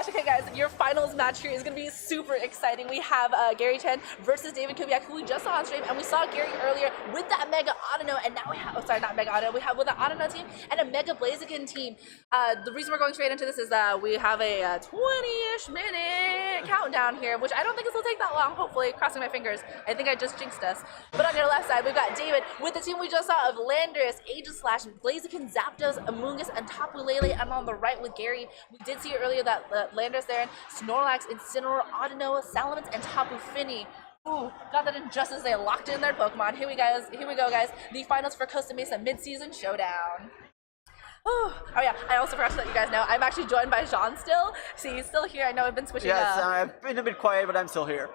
gosh, okay guys, your finals match here is going to be super exciting. We have Gary Qian versus David Kubiak, who we just saw on stream, and we saw Gary earlier with that Mega Autono, and now we have, oh sorry, not Mega Autono, we have with the Autono team and a Mega Blaziken team. The reason we're going straight into this is that we have a 20-ish minute countdown here, which I don't think this will take that long, hopefully, crossing my fingers. I think I just jinxed us. But on your left side, we've got David with the team we just saw of Landorus, Aegislash, Blaziken, Zapdos, Amoonguss, and Tapu Lele, and on the right with Gary, we did see earlier that Landorus there, and Snorlax, Incineroar, Audino, Salamence, and Tapu Fini. Ooh, got that in just as they locked in their Pokemon. Here we go, guys. The finals for Costa Mesa Midseason Showdown. Oh yeah, I also forgot to let you guys know, I'm actually joined by Jean still. See, he's still here. I know I've been switching. Yes, I've been a bit quiet, but I'm still here.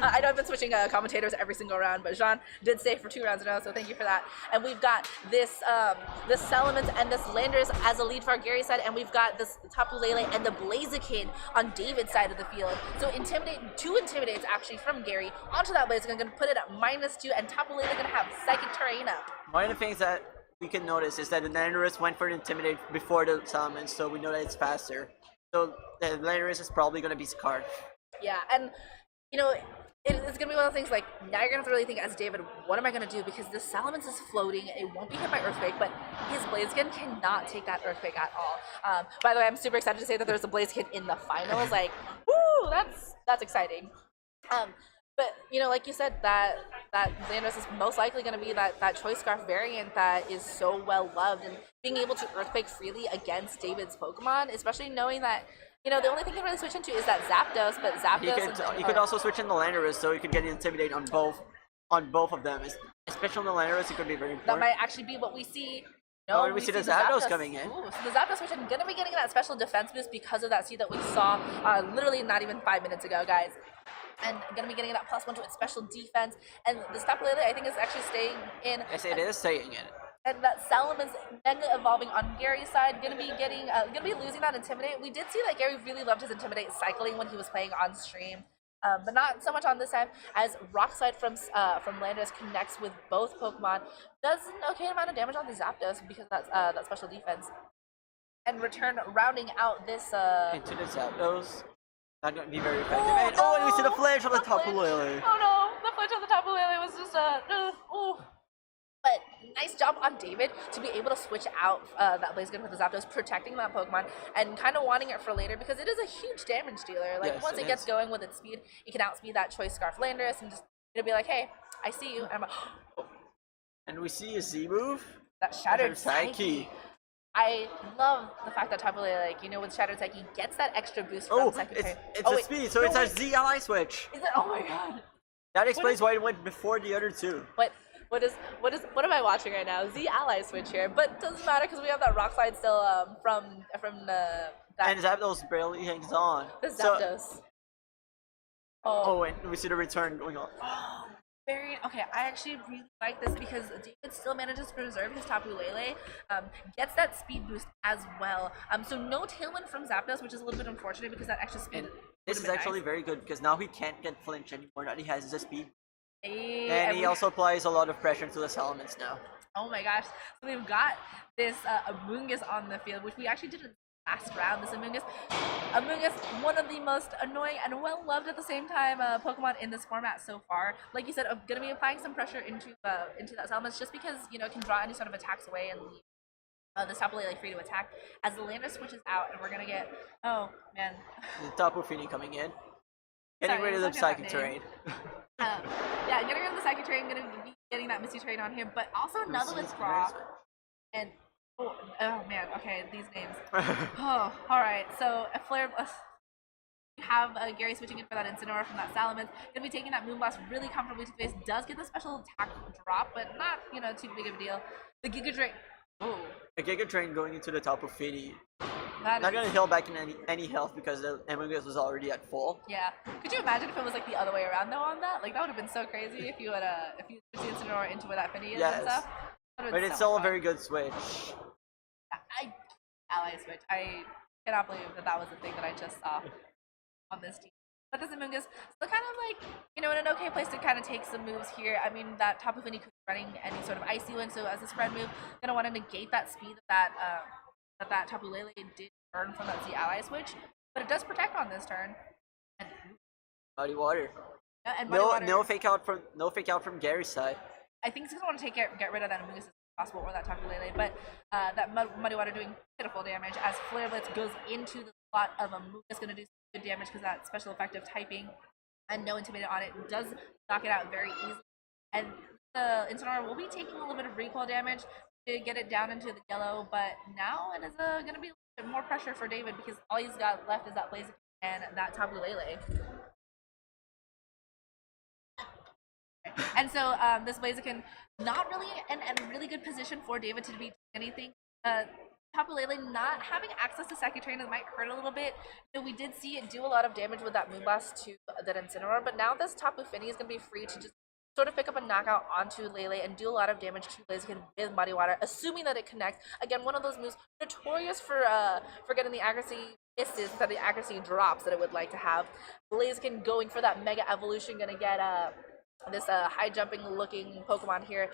I know I've been switching commentators every single round, but Jean did stay for 2 rounds in a row, so thank you for that. And we've got this Salamence and this Landorus as a lead for our Gary side, and we've got this Tapu Lele and the Blaziken on David's side of the field. So two intimidates actually from Gary onto that Blaziken, gonna put it at -2, and Tapu Lele gonna have Psychic Terrain up. One of the things that we can notice is that the Landorus went for the Intimidate before the Salamence, so we know that it's faster. So the Landorus is probably gonna be scarred. Yeah, and you know, it's gonna be one of those things like, now you're gonna have to really think as David, what am I gonna do? Because the Salamence is floating, it won't be hit by Earthquake, but his Blaziken cannot take that Earthquake at all. By the way, I'm super excited to say that there's a Blaziken in the finals. Like, woo, that's exciting. But you know, like you said, that Landorus is most likely going to be that Choice Scarf variant that is so well loved, and being able to Earthquake freely against David's Pokemon, especially knowing that, you know, the only thing you can really switch into is that Zapdos, but Zapdos. You could also switch in the Landorus, so you could get Intimidate on both of them. Especially on the Landorus, it could be very important. That might actually be what we see. No, we see the Zapdos coming in. Ooh, so the Zapdos switch is going to be getting that special defense boost because of that seed that we saw literally not even 5 minutes ago, guys. And going to be getting that +1 to its special defense. And the Tapu Lele, I think, is actually staying in. Yes, it is staying in. And that Salamence Mega evolving on Gary's side, gonna be losing that Intimidate. We did see that Gary really loved his Intimidate cycling when he was playing on stream, but not so much on this time. As Rock Slide from Landorus connects with both Pokemon, does an okay amount of damage on the Zapdos because that's that special defense. And return rounding out this into the Zapdos. Not gonna be very effective. And we see the flinch on the Tapu Lele. Oh no, the flinch on the Tapu Lele was just ooh. But nice job on David to be able to switch out that Blaziken with the Zapdos, protecting that Pokemon and kind of wanting it for later because it is a huge damage dealer. Like, yes, once it gets going with its speed, it can outspeed that Choice Scarf Landorus and just it'll be like, hey, I see you. And I'm like, and we see a Z move. That Shattered Psyche. I love the fact that Tapu Lele, like, you know, with Shattered Psyche gets that extra boost from second turn. It's a speed, so it's a Z ally switch. Is it? Oh my god. That explains why it went before the other two. What am I watching right now? Z ally switch here, but doesn't matter because we have that Rock Slide still from that. And Zapdos barely hangs on. The Zapdos. And we see the return going on. Okay, I actually really like this because David still manages to preserve his Tapu Lele, gets that speed boost as well. So no Tailwind from Zapdos, which is a little bit unfortunate because that extra speed. This is actually very good because now he can't get flinch anymore. Now he has the speed. And he also applies a lot of pressure to the Salamence now. Oh my gosh. So we've got this Amoonguss on the field, which we actually did in the last round. This Amoonguss, one of the most annoying and well-loved at the same time Pokemon in this format so far. Like you said, I'm going to be applying some pressure into that Salamence just because, you know, it can draw any sort of attacks away and leave the Tapu Lele free to attack. As the Landorus switches out, and we're going to get... Oh, man. The Tapu Fini coming in. Getting rid of the Psychic Terrain. Yeah, getting rid of the Psychic Terrain, gonna be getting that Misty Terrain on here, but also another with Rock. And oh man, okay, these names. Oh, alright, so a Flare Blast. We have Gary switching in for that Incineroar from that Salamence. Gonna be taking that Moonblast really comfortably to face. Does get the special attack drop, but not, you know, too big of a deal. The Giga Drain. Oh. A Giga Drain going into the Tapu Fini. Not gonna heal back in any health because the Amoonguss was already at full. Yeah. Could you imagine if it was like the other way around though on that? Like that would have been so crazy if you had if you switched the Incineroar into where that Fini is and stuff. But it's still a very good switch. Ally switch. I cannot believe that was the thing that I just saw on this team. But this Amoonguss still kind of like, you know, in an okay place to kind of take some moves here. I mean, that Tapu Fini could be running any sort of Icy Wind, so as a spread move, gonna want to negate that speed that that Tapu Lele did burn from that Z ally switch, but it does protect on this turn. And, Muddy water. and Muddy Water, No fake out from Gary's side. I think he's gonna want to get rid of that Amoonguss as possible, or that Tapu Lele, but that Muddy Water doing pitiful damage as Flare Blitz goes into the slot of Amoonguss, gonna do some good damage because that special effect of typing and no Intimidate on it does knock it out very easily. And the Incineroar will be taking a little bit of recoil damage to get it down into the yellow, but now it is gonna be a little bit more pressure for David because all he's got left is that Blaziken and that Tapu Lele. And so this Blaziken, not really in really good position for David to be doing anything. Tapu Lele not having access to Psychic Train might hurt a little bit. You know, we did see it do a lot of damage with that Moonblast to that Incineroar, but now this Tapu Fini is going to be free to just sort of pick up a knockout onto Lele and do a lot of damage to Blaziken with Muddy Water, assuming that it connects. Again, one of those moves notorious for getting the accuracy misses, that the accuracy drops that it would like to have. Blaziken going for that Mega Evolution, going to get this high jumping looking Pokemon here.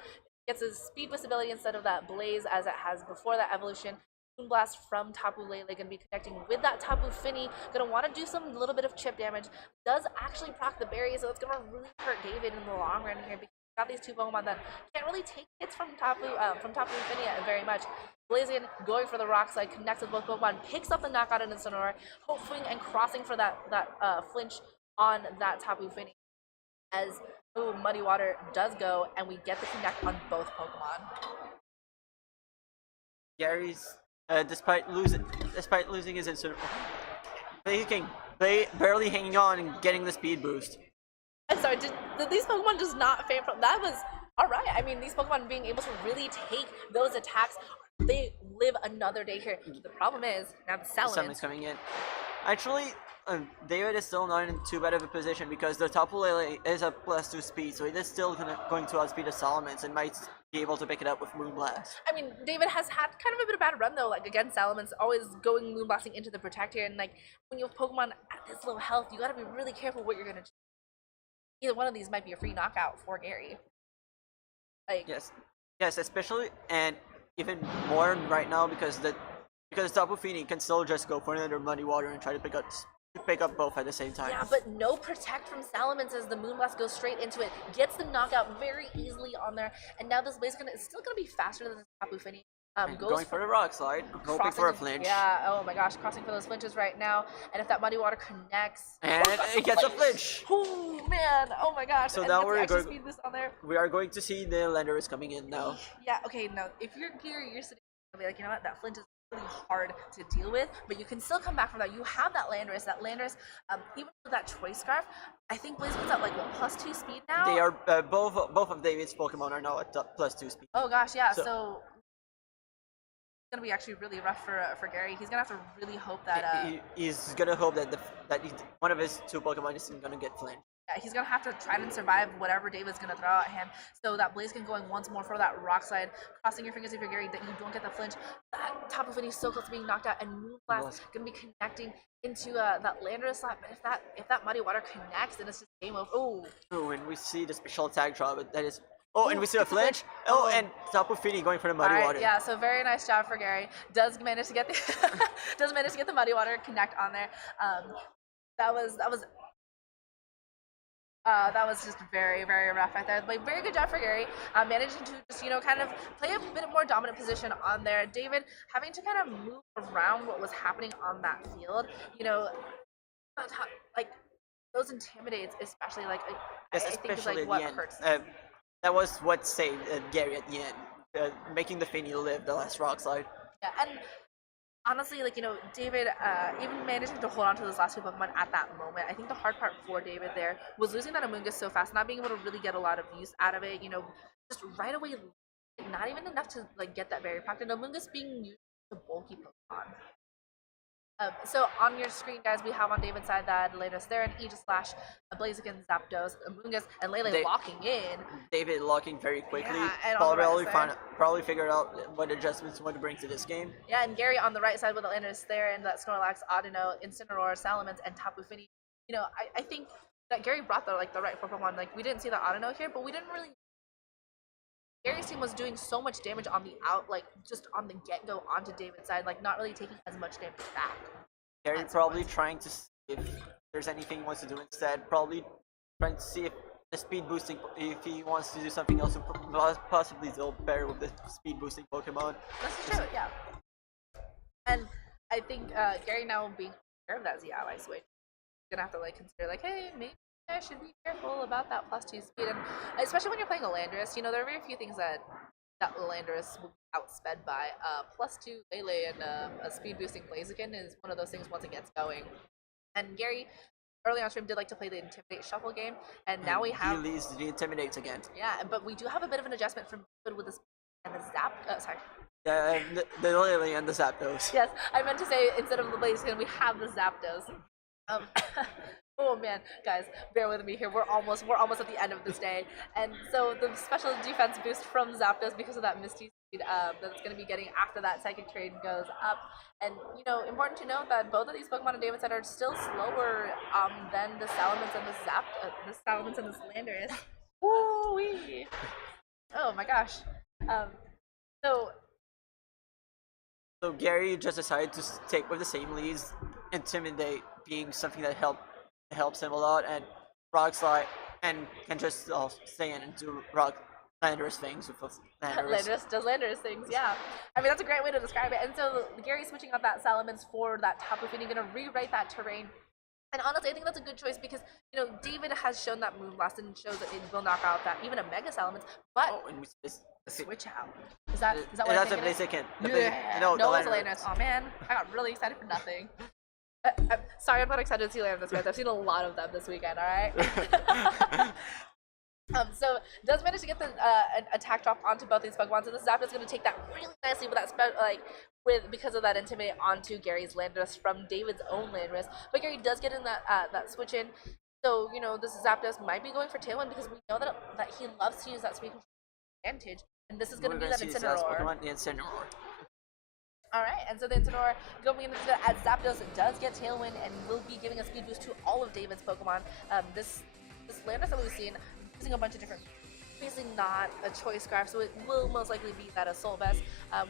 Gets his speed visibility instead of that Blaze as it has before that evolution. Moonblast from Tapu Lele going to be connecting with that Tapu Fini. Going to want to do some little bit of chip damage. Does actually proc the berry, so it's going to really hurt David in the long run here because he's got these two Pokemon that can't really take hits from Tapu Fini very much. Blaziken going for the rock slide, connects with both Pokemon, picks up the knockout in Incineroar, hoping and crossing for that flinch on that Tapu Fini. As Muddy Water does go, and we get the connect on both Pokemon. Gary's, despite losing his Incineroar, barely hanging on and getting the speed boost. I'm sorry, did these Pokemon just not fail from that? Was alright. I mean, these Pokemon being able to really take those attacks, they live another day here. The problem is now the Salamence coming in. Actually, David is still not in too bad of a position because the Tapu Lele is a +2 speed, so it is still going to outspeed the Salamence and might be able to pick it up with Moonblast. I mean, David has had kind of a bit of a bad run though, like against Salamence, always going Moonblasting into the Protector, and like when you have Pokemon at this low health, you gotta be really careful what you're gonna do. Either one of these might be a free knockout for Gary. Like yes, especially and even more right now because Tapu Fini can still just go for another Muddy Water and try to pick up both at the same time. Yeah, but no protect from Salamence as the Moonblast goes straight into it, gets the knockout very easily on there, and now this Blaziken is still going to be faster than this Tapu Fini. Going for the rock slide, hoping for a flinch. Yeah, oh my gosh, crossing for those flinches right now, and if that Muddy Water connects... And it gets a flinch! Oh man, oh my gosh. So and now we're going... speed this on there. We are going to see the Landorus coming in now. Yeah, okay, no, if you're Gear, you're sitting there, be like, you know what, that flinch is really hard to deal with, but you can still come back from that. You have that Landorus, even with that Choice Scarf, I think Blaziken's at like what, +2 speed now? They are both of David's Pokemon are now at +2 speed. Oh gosh, yeah. So it's gonna be actually really rough for Gary. He's gonna have to really hope that he's gonna hope that one of his two Pokemon isn't gonna get flinched. Yeah, he's gonna have to try and survive whatever David's gonna throw at him. So that Blaziken going once more for that rock slide, crossing your fingers if you're Gary that you don't get the flinch. That Tapu Fini is so close to being knocked out, and Moonblast gonna be connecting into that Landorus slot. But if that Muddy Water connects, then it's just game over. Oh, and we see the special attack draw, but that is. Oh, and we see a flinch. Oh, and Tapu Fini going for the Muddy Water. Yeah, so very nice job for Gary. Does manage to get the Muddy Water connect on there. That was just very, very rough right there. Like, very good job for Gary, managing to just, kind of play a bit more dominant position on there. David having to kind of move around what was happening on that field. Like those intimidates, especially like I think is like what hurts. That was what saved Gary at the end, making the Fini live the last rock slide. Yeah, and honestly, David, even managing to hold on to those last two Pokemon at that moment, I think the hard part for David there was losing that Amoonguss so fast, not being able to really get a lot of use out of it, just right away, not even enough to, get that berry packed, and Amoonguss being used as a bulky Pokemon. So on your screen, guys, we have on David's side that Landorus there, and Aegislash, Blaziken, Zapdos, Amoonguss, and Lele locking in. David locking very quickly. Yeah, and probably figured out what adjustments he wanted to bring to this game. Yeah, and Gary on the right side with the Landorus there, and that Snorlax, Audino, Incineroar, Salamence, and Tapu Fini. I think that Gary brought the right Pokemon. Like, we didn't see the Audino here, but we didn't really Gary's team was doing so much damage on the like just on the get-go onto David's side, like not really taking as much damage back. Gary probably trying to see if there's anything he wants to do instead. Probably trying to see if the speed boosting, if he wants to do something else, possibly they'll pair with the speed boosting Pokemon. That's true, yeah. And I think Gary now being aware of that Z ally switch, he's gonna have to like consider like, hey, maybe I should be careful about that +2 speed, and especially when you're playing a Landorus, you know, there are very few things that Landorus will be outsped by. +2 Lele and a speed boosting Blaziken is one of those things once it gets going. And Gary, early on stream, did like to play the Intimidate Shuffle game, and now we have... He leads the Intimidates again. Yeah, but we do have a bit of an adjustment from with the and the Zap... sorry. Yeah, the Lele and the Zapdos. Yes, I meant to say, instead of the Blaziken, we have the Zapdos. Oh man, guys, bear with me here. We're almost at the end of this day, and so the special defense boost from Zapdos because of that Misty speed that's going to be getting after that Psychic Trade goes up. And you know, important to note that both of these Pokemon on David's side are still slower than the Salamence and the Salamence and the Landorus. Woo-wee! Oh my gosh. So Gary just decided to take with the same leads, Intimidate being something that helps him a lot, and Rock Slide, and can just stay in and do Landorus things with Landorus. Landorus does Landorus things, yeah. I mean, that's a great way to describe it. And so Gary's switching out that Salamence for that Tapu Fini, gonna rewrite that terrain. And honestly, I think that's a good choice because, you know, David has shown that Moonblast and shows that it will knock out that even a Mega Salamence, but switch out. Is that what that's I'm a thinking? Blaziken. No, it's Landorus. Oh man, I got really excited for nothing. I'm sorry, I'm not excited to see Landorus, guys. I've seen a lot of them this weekend. All right. So does manage to get the an attack drop onto both these Pokemon. So the Zapdos is going to take that really nicely with that because of that Intimidate onto Gary's Landorus from David's own Landorus. But Gary does get in that switch in. So you know this Zapdos might be going for Tailwind because we know that he loves to use that speed control advantage, and this is going to be that Incineroar. The Incineroar. Alright, and so the Incineroar going into the as Zapdos does get Tailwind and will be giving a speed boost to all of David's Pokemon. This Landorus that we've seen using a bunch of different, basically not a choice graph, so it will most likely be that Assault Vest.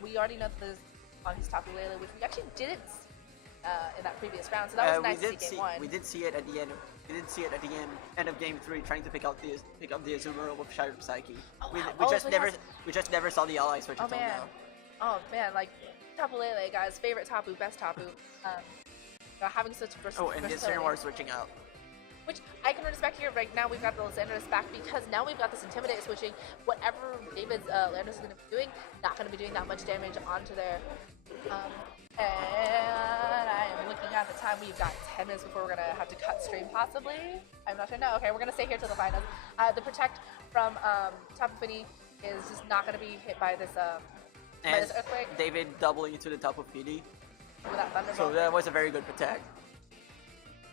We already know that there's on his Tapu Lele, which we actually didn't see in that previous round, so that was nice to see game 1. We did see it at the end. We did see it at the end of game 3, trying to pick up the Azumarill with Shadow Psyche. Oh, we wow. just never saw the ally switch until now. Oh man, like Tapu Lele, guys, favorite Tapu, best Tapu. Having such and the Incineroar switching out. Which I can respect here. Right now we've got the Landorus back because now we've got this Intimidate switching. Whatever David's Landorus is going to be doing, not going to be doing that much damage onto there. And I am looking at the time. We've got 10 minutes before we're going to have to cut stream, possibly. I'm not sure. No, okay, we're going to stay here till the finals. The Protect from Tapu Fini is just not going to be hit by this earthquake. David doubling into the Tapu Fini. So that was a very good Protect.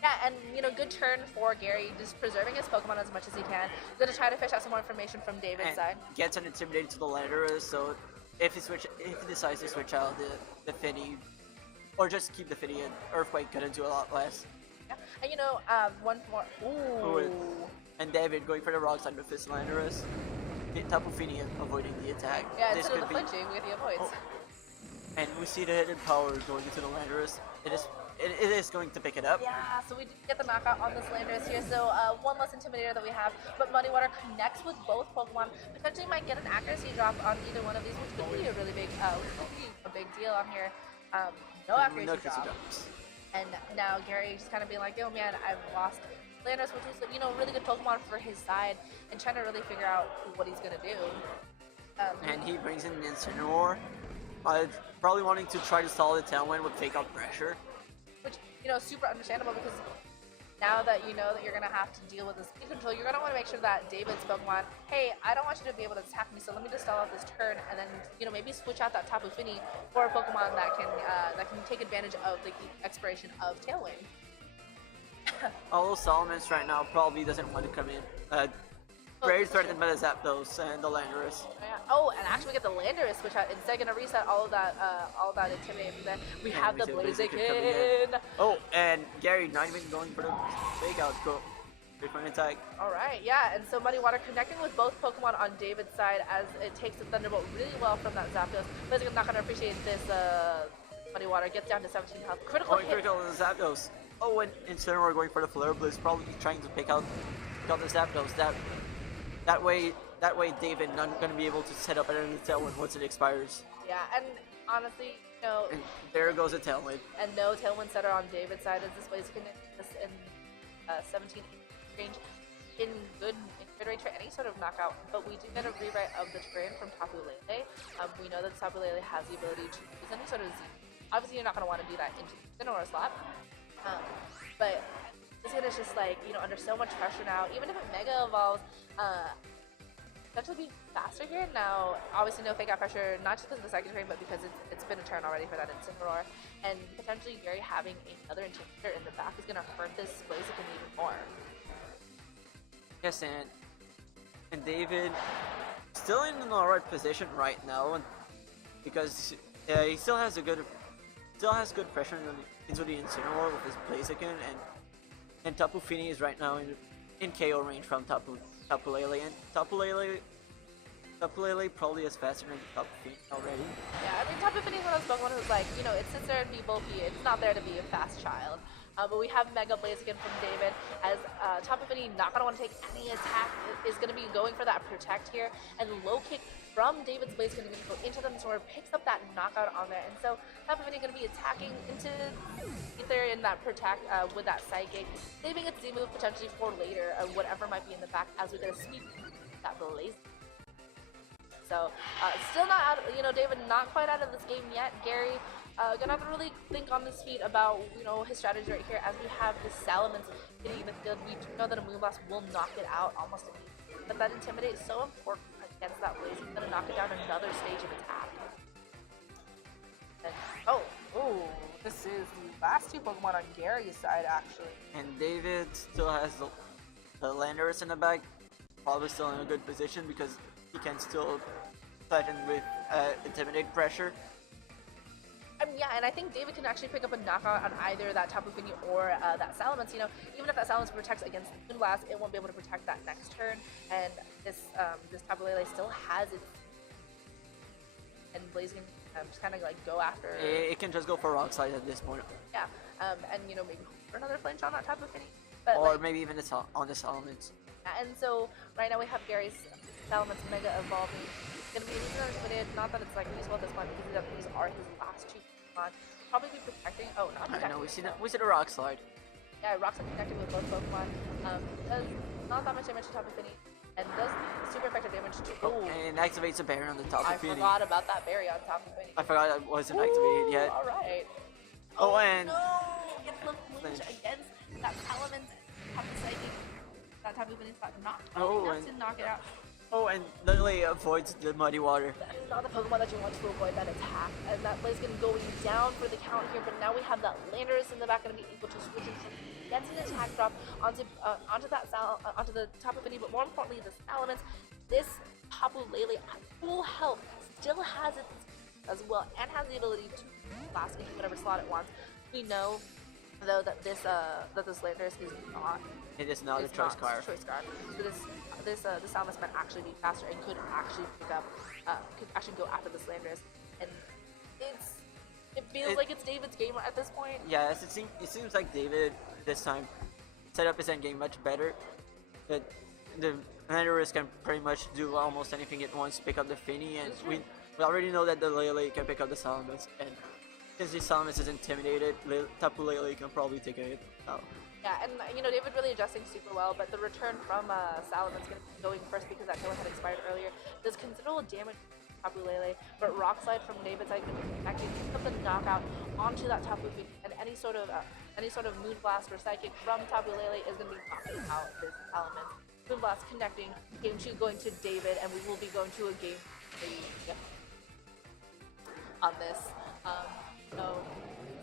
Yeah, and you know, good turn for Gary, just preserving his Pokemon as much as he can. Gonna try to fish out some more information from David's side. Gets an Intimidate to the Landorus, so if he decides to switch out the Fini, or just keep the Fini in, Earthquake gonna do a lot less. Yeah, and you know, one more. Ooh. And David going for the Rock Slide with his Landorus. Tapu Fini avoiding the attack. Yeah, instead of the flinching with the avoids. And we see the hidden power going into the Landorus. It is going to pick it up. Yeah, so we did get the knockout on this Landorus here. So one less Intimidator that we have, but Muddy Water connects with both Pokemon. Potentially might get an accuracy drop on either one of these, which could be a really big, big deal on here. No accuracy drops. And now Gary just kind of being like, yo man, I've lost Landorus, which was really good Pokemon for his side, and trying to really figure out what he's gonna do. And he brings in the Incineroar, probably wanting to try to stall the Tailwind with Fake Out Pressure. Which, super understandable because now that you know that you're going to have to deal with the speed control, you're going to want to make sure that David's Pokemon, hey, I don't want you to be able to attack me, so let me just stall out this turn, and then, maybe switch out that Tapu Fini for a Pokemon that can take advantage of the expiration of Tailwind. Although Salamence right now probably doesn't want to come in. Very threatened by the Zapdos and the Landorus. Yeah. Oh, and actually we get the Landorus, which instead gonna reset all of that Intimidate from there. We have the Blaziken. Oh, and Gary not even going for the fake out. straight for an attack. Alright, yeah, and so Muddy Water connecting with both Pokemon on David's side as it takes the Thunderbolt really well from that Zapdos. Blaziken not going to appreciate this Muddy Water, gets down to 17 health. Critical hit. Critical on the Zapdos. Oh, and instead we're going for the Flare Blitz, probably trying to pick out the Zapdos. That way David not going to be able to set up another Tailwind once it expires. Yeah, and honestly, you know... And there goes a Tailwind. And no Tailwind setter on David's side as this Blaziken is in 17 range in good range for any sort of knockout, but we do get a rewrite of the terrain from Tapu Lele. We know that Tapu Lele has the ability to use any sort of Z. Obviously, you're not going to want to do that into the Incineroar slot, but this kid is just like, you know, under so much pressure now. Even if it Mega Evolves, potentially be faster here. Now, obviously no fake out pressure, not just because of the second turn, but because it's been a turn already for that Incineroar, and potentially Gary having another Intimidator in the back is going to hurt this Blaziken even more. Yes, and David still in an alright position right now, because he still has good pressure into the Incineroar with his Blaziken, and Tapu Fini is right now in KO range from Tapu Lele, and Tapu Lele probably is faster than Tapu Fini already. Yeah, I mean Tapu Fini is one of those Pokemon who's like, you know, it sits there and be bulky, it's not there to be a fast child. But we have Mega Blaziken from David, as Tapu Fini not going to want to take any attack, is going to be going for that Protect here, and Low Kick from David's Blaziken is going to go into the Incineroar, picks up that knockout on there, and so Tapu Fini going to be attacking into Ether in that Protect with that Psychic, saving its Z move potentially for later, whatever might be in the back, as we get a sweep that Blaziken. So, still not out, you know, David not quite out of this game yet. Gary gonna have to really think on his feet about, you know, his strategy right here, as we have the Salamence getting in the field. We do know that a Moonblast will knock it out almost immediately, but that Intimidate is so important against that Blaze. He's gonna knock it down another stage of attack. And, this is the last two Pokemon on Gary's side, actually. And David still has the Landorus in the back, probably still in a good position because he can still threaten with Intimidate pressure. Yeah, and I think David can actually pick up a knockout on either that Tapu Fini or that Salamence. You know, even if that Salamence protects against Moonblast, it won't be able to protect that next turn. And this Tapu Lele still has its, and Blaziken just kind of like go after. It can just go for Rock Slide at this point. Yeah, and you know, maybe for another flinch on that Tapu Fini, but or like, maybe even on the Salamence. And so right now we have Gary's Salamence Mega evolving. It's gonna be losing Limited. Not that it's like useful at this point, because these are his last two Pokemon. Probably be protecting. Oh, not protecting. I know, we see the Rock Slide. Yeah, Rock Slide connecting with both Pokemon. Does not that much damage to Tapu Fini, and does super effective damage to. Oh, and activates a barrier on the Tapu Fini. I forgot about that barrier on Tapu Fini. I forgot it wasn't activated yet. All right. Oh, and no, it's the flinch against that Salamence Tapu Psychic. That Tapu Fini's got knocked. And to knock it out. Oh, and literally avoids the Muddy Water. That is not the Pokemon that you want to avoid that attack. And that Blaziken going down for the count here, but now we have that Landorus in the back going to be able to switch into gets an attack drop onto the Tapu Fini, but more importantly the Salamence. This Tapu Lele at full health still has it as well, and has the ability to blast into whatever slot it wants. We know though that this Landorus is not. It is not a choice card. So this Salamence might actually be faster and could actually pick up, could actually go after this Landorus, and it feels like it's David's game at this point. Yes, it seems like David this time set up his end game much better. But the Landorus can pretty much do almost anything it wants to pick up the Fini, and we already know that the Lele can pick up the Salamence, and since the Salamence is intimidated, Tapu Lele can probably take a hit now. Yeah, and you know, David really adjusting super well, but the return from Salamence going first because that Tailwind had expired earlier does considerable damage to Tapu Lele, but Rock Slide from David's side can actually pick up the knockout onto that Tapu Fini, and any sort of Moonblast or Psychic from Tapu Lele is going to be knocking out this Salamence. Moonblast connecting, game 2 going to David, and we will be going to a game 3 on this. So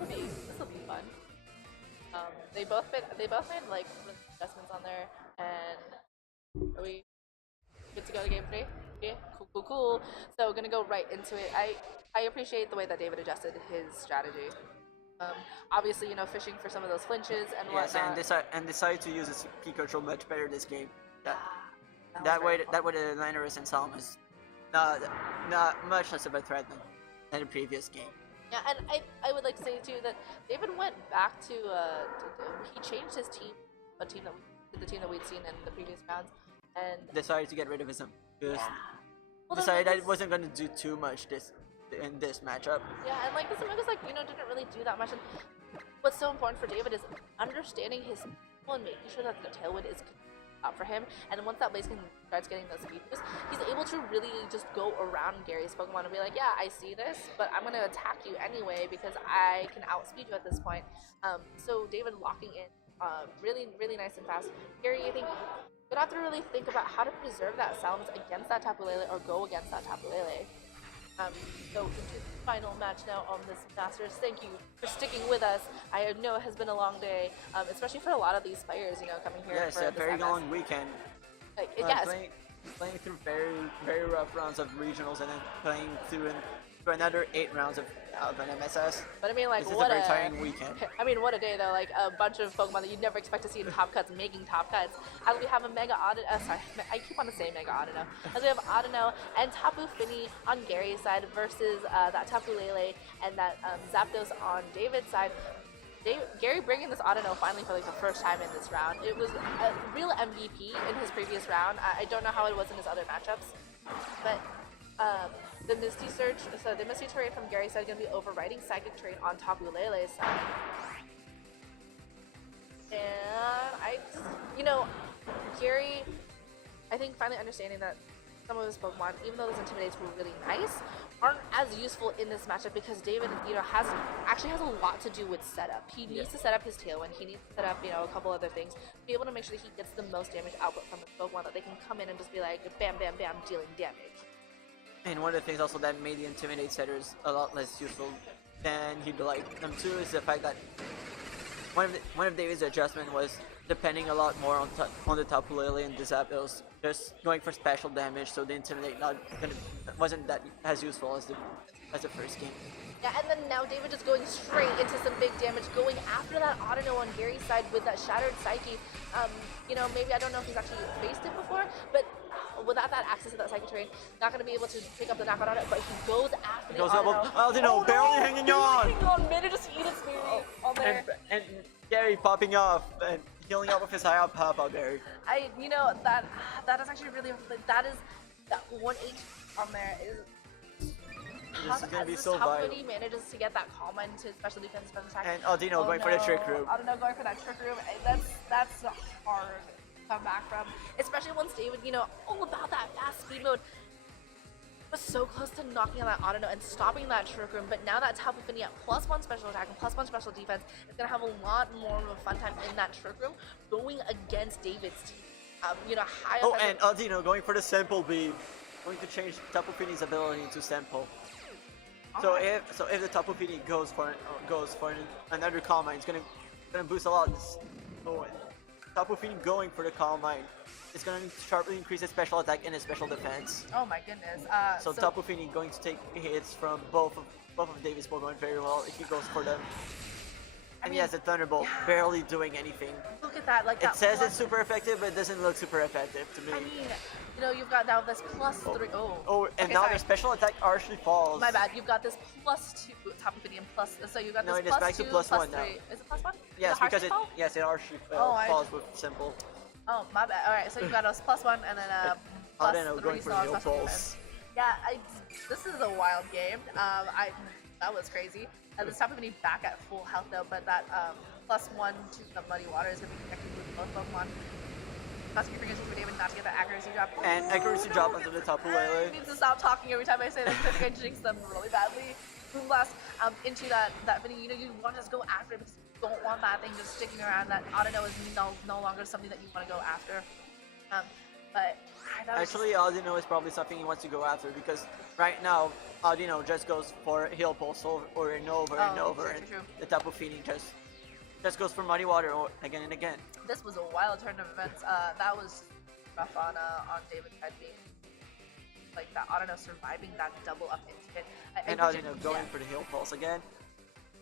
this will be fun. They both made like adjustments on there, and are we good to go to game 3? Yeah, cool. So we're gonna go right into it. I appreciate the way that David adjusted his strategy. Obviously, fishing for some of those flinches and Yes, whatnot. and decide to use his key control much better this game. That That was that very way that way the Liners and Salm is not much less of a threat than the previous game. Yeah, and I would like to say too that David went back to he changed his team, the team that we'd seen in the previous rounds, and Decided to get rid of his because well, decided that it wasn't going to do too much in this matchup. Yeah, and like this Amogus didn't really do that much. And what's so important for David is understanding his skill and making sure that the tailwind is up for him. And then once that Blaziken starts getting those speed boosts, he's able to really just go around Gary's Pokemon and be like, yeah, I see this, but I'm gonna attack you anyway because I can outspeed you at this point. So David locking in, really, really nice and fast. Gary, I think you'd have to really think about how to preserve that Salams against that Tapu Lele or go against that Tapu Lele. So into the final match now on this Masters. Thank you for sticking with us. I know it has been a long day, especially for a lot of these players, coming here. Yes, for a very long weekend. Yes. Playing through very, very rough rounds of regionals and then playing through another 8 rounds of an MSS. But I mean, like, this is what a very tiring weekend. I mean, what a day though! Like a bunch of Pokemon that you'd never expect to see in top cuts making top cuts. As we have a Mega Audino, I keep on saying Mega Audino. As we have Audino and Tapu Fini on Gary's side versus that Tapu Lele and that Zapdos on David's side. Gary bringing this Audino finally for like the first time in this round. It was a real MVP in his previous round. I don't know how it was in his other matchups, but the Misty Search, so the Misty Terrain from Gary's side is going to be overriding Psychic Terrain on Tapu Lele's side. And Gary, I think finally understanding that some of his Pokemon, even though those Intimidates were really nice, aren't as useful in this matchup because David, has a lot to do with setup. He needs to set up his Tailwind. He needs to set up, a couple other things to be able to make sure that he gets the most damage output from his Pokemon, that they can come in and just be like, bam, bam, bam, dealing damage. And one of the things also that made the Intimidate setters a lot less useful than he'd like them to is the fact that one of David's adjustment was depending a lot more on the Tapu Lele and the Zapdos, just going for special damage, so the Intimidate wasn't that as useful as the first game. Yeah, and then now David just going straight into some big damage, going after that Audino on Gary's side with that Shattered Psyche. Maybe I don't know if he's actually faced it before, but without that access to that Psychic Terrain, not going to be able to pick up the knockout on it, but he goes after the Audino. Barely hanging on! Hanging on, managed to eat its berry on there. And Gary popping off and healing up with his high up pop out Gary. That is actually really, that 1H on there is This is gonna be so vital. vital. When he manages to get that calm into special defense, special attack. And Audino going for the Trick Room. Audino going for that Trick Room. That's a hard to come back from. Especially once David, all about that fast speed mode. Was so close to knocking on that Audino and stopping that Trick Room, but now that Tapu Fini at +1 special attack and +1 special defense is going to have a lot more of a fun time in that Trick Room going against David's team. High up. And Audino going for the Sample Beam, going to change Tapu Fini's ability to Sample. So if the Tapu Fini goes for another Calm Mind, it's gonna boost a lot. So Tapu Fini going for the Calm Mind, it's gonna sharply increase his special attack and his special defense. Oh my goodness. So Tapu Fini going to take hits from both of David's Pokemon very well if he goes for them. And yes, the Thunderbolt barely doing anything. Look at that, It says it's super effective, but it doesn't look super effective to me. I mean, you've got now this +3. Now their special attack actually falls. My bad. You've got this +2 Tapu Fini and plus. So you got this it is back to +2, +1 +3. now. Is it +1? Yes, because it actually falls with Simple. Oh, my bad. All right, so you got us +1 and then Audino +3 going for solid Heal special Pulse. defense. Yeah, this is a wild game. That was crazy. This Tapu Fini back at full health though, but that +1 to the Muddy Water is going to be connected with both Pokemon. That's your fingers for David not to get that accuracy drop. And accuracy drop onto the Tapu Lele. I need to stop talking every time I say that because I think I jinxed them really badly. Boom Blast into that Fini. You want to just go after it because you don't want that thing just sticking around. That Audino is no longer something that you want to go after. But actually, Audino is probably something he wants to go after because right now Audino just goes for Heal Pulse over and over and over, and the Tapu Fini just goes for Muddy Water again and again. This was a wild turn of events. That was rough on David's head being like that Audino surviving that double up into it. And Audino going for the Heal Pulse again.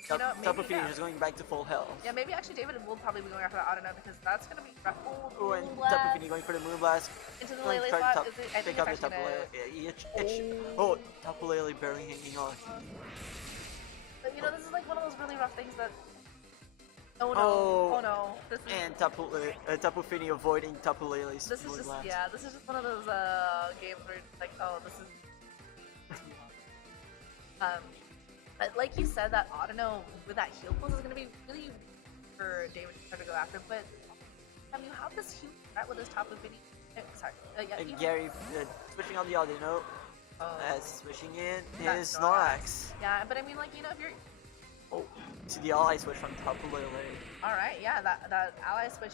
You know, Tapu maybe, Fini yeah. just going back to full health. Yeah, maybe actually David will probably be going after that Autono because that's gonna be rough. Oh, and Tapu Fini going for the Moonblast. Into the Going to Lele try to slot. I think pick it's up the actually Tapu gonna. Lele. Oh, Tapu Lele barely hanging on. But you know, this is like one of those really rough things that. Oh no! Oh, Oh no! This is. And Tapu Fini avoiding Tapu Lele's This is just Moonblast. yeah. This is just one of those games where it's like, oh, this is. But like you said, that Autono with that heal pulse is gonna be really for David to try to go after. But you have this huge threat with this Tapu Fini. Sorry. Yeah. And Gary switching on the Audino Oh. as switching in That his Snorlax. Yeah, but I mean, like, you know, if you're Oh, to the ally switch from Tapu Lele. all right, yeah, that ally switch.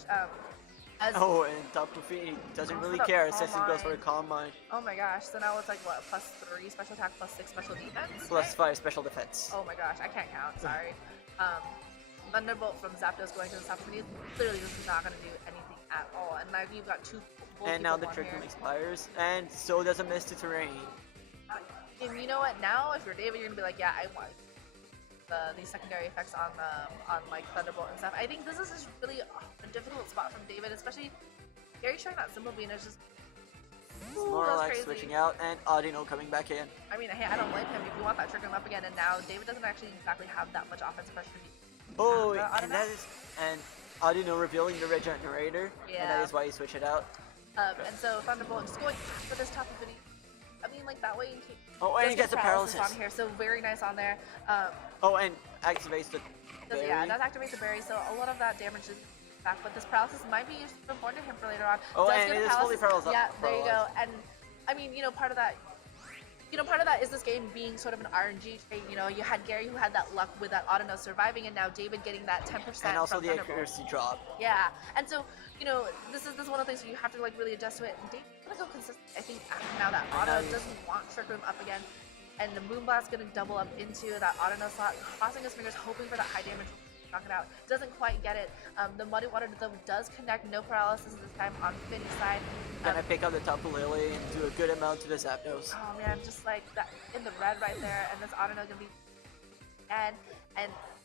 As Oh, and Tapu Fini doesn't Goes really for the care since he Calm goes for the Mind. Calm Mind. oh my gosh, so now it's like what +3 special attack, +6 special defense. Plus right? 5 special defense. Oh my gosh, I can't count. Sorry. Thunderbolt from Zapdos going to the Tapu Fini. Clearly, this is not going to do anything at all. And now you've got two. And now the Trick Room expires, and so does a Misty Terrain. And you know what? Now, if you're David, you're gonna be like, yeah, I want these secondary effects on like Thunderbolt and stuff. I think this is just really a difficult spot from David, especially Gary showing that symbol being is just. Ooh, that's Snorlax crazy. switching out, and Audino coming back in. I mean, hey, I don't blame him if you want that trigger him up again. And now David doesn't actually exactly have that much offense pressure. Oh, Audino? and that is Audino revealing the Regenerator, and Yeah. that is why he switched it out. And so Thunderbolt just going for this Tapu Fini. I mean, like that way you can. Oh, and does he get gets a paralysis. on here, so very nice on there. Oh, and activates the berry. Yeah, that activates the berry, so a lot of that damage is back. But this paralysis might be useful important to him for later on. Oh, Does and get a it is fully paralyzed. Yeah, there you go. And I mean, you know, part of that. You know, part of that is this game being sort of an RNG thing. You know, you had Gary who had that luck with that Autono surviving, and now David getting that 10%. And also from the Thunderbolt. accuracy drop. Yeah, and so you know, this is one of the things where you have to like really adjust to it. And David's gonna go consistent. I think now that Auto doesn't want Trick Room up again, and the Moonblast gonna double up into that Autono slot, crossing his fingers, hoping for that high damage. Knock it out. Doesn't quite get it. The Muddy Water though does connect. No paralysis this time on Finny's side. Gonna pick up the Tapu Lele and do a good amount to the Zapdos. Oh man, just like that in the red right there, and this Autono gonna be and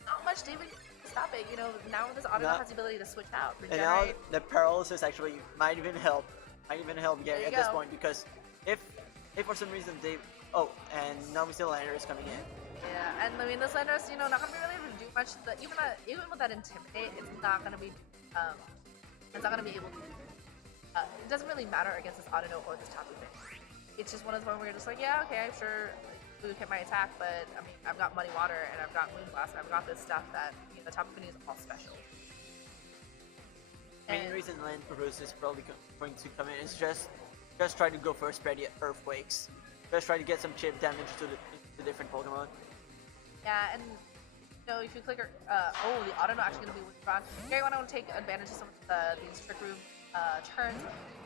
not much David can stop it. You know, now this Autono has the ability to switch out, And now regenerate. the paralysis actually might even help Gary at this point, because if for some reason and now we still Lander is coming in. Yeah, and I mean this Landorus, you know, not gonna be really able to do much. Even with that Intimidate, it's not gonna be able to. It doesn't really matter against this Autono or this Tapu Fini. It's just one of those ones where you're just like, yeah, okay, I'm sure Luke hit my attack, but I mean, I've got Muddy Water and I've got Moonblast and I've got this stuff that you know, the Tapu Fini is all special. Main reason Landorus is probably going to come in is just try to go for spready earthquakes. Just try to get some chip damage to the different Pokemon. Yeah, and you know, if you click, the Autono actually gonna be withdrawn. Gary, want to take advantage of some of these Trick Room turns.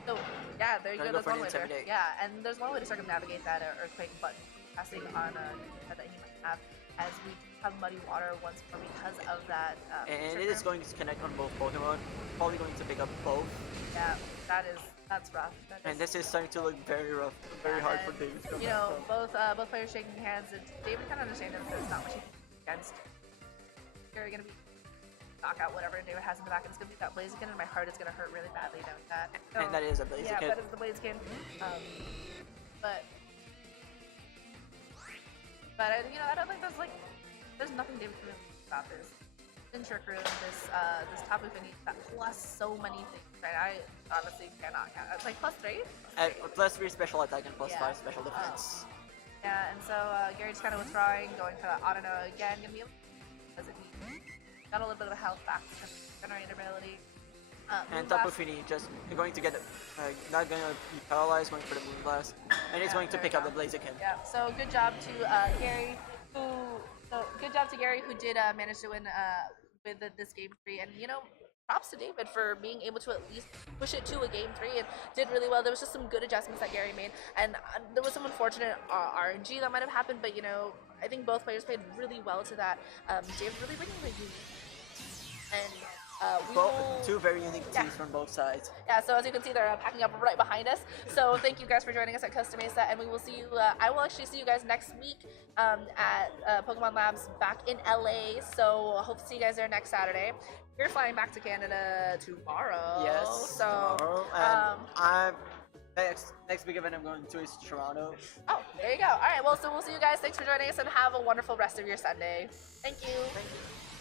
So yeah, there you go. Gonna go There's for one way the there. Intimidate. Yeah, and there's one way to circumnavigate that earthquake button casting on that he might have, as we have Muddy Water once more because of that. And Trick it is Room. going to connect on both Pokemon. Probably going to pick up both. Yeah, that's rough. And this is starting to look very rough, very hard for David to come You know, back from. both players shaking hands, and David kind of understands that there's not much he can do against. You're gonna be knock out whatever David has in the back, and it's gonna be that Blaziken, and my heart is gonna hurt really badly knowing that. So, And that is a Blaziken. Yeah, that is the Blaziken. But you know, I don't think there's nothing David can do about this. In Trick Room, this Tapu Fini that plus so many things, right? I honestly cannot count. It's like +3? Plus 3 special attack and plus Yeah. 5 special defense. Yeah, and so Gary's kind of withdrawing, going for that Autono again. Gonna be able because he got a little bit of a health back because of generator ability. And Moonblast. Tapu Fini just going to get not going to be paralyzed, going for the Moonblast, and he's going to there pick you up the go. Blaziken. Yeah, so good job to Gary, who did manage to win with this game 3, and you know, props to David for being able to at least push it to a game 3 and did really well. There was just some good adjustments that Gary made, and there was some unfortunate RNG that might have happened, but you know, I think both players played really well to that. David really bringing the unique and We will, Two very unique teams from both sides. yeah, so as you can see, they're packing up right behind us. So thank you guys for joining us at Costa Mesa, and we will see you. I will actually see you guys next week at Pokemon Labs back in LA. So hope to see you guys there next Saturday. We're flying back to Canada tomorrow. Yes. So Tomorrow, and I'm next big event I'm going to is Toronto. oh, there you go. All right. Well, so we'll see you guys. Thanks for joining us, and have a wonderful rest of your Sunday. Thank you. Thank you.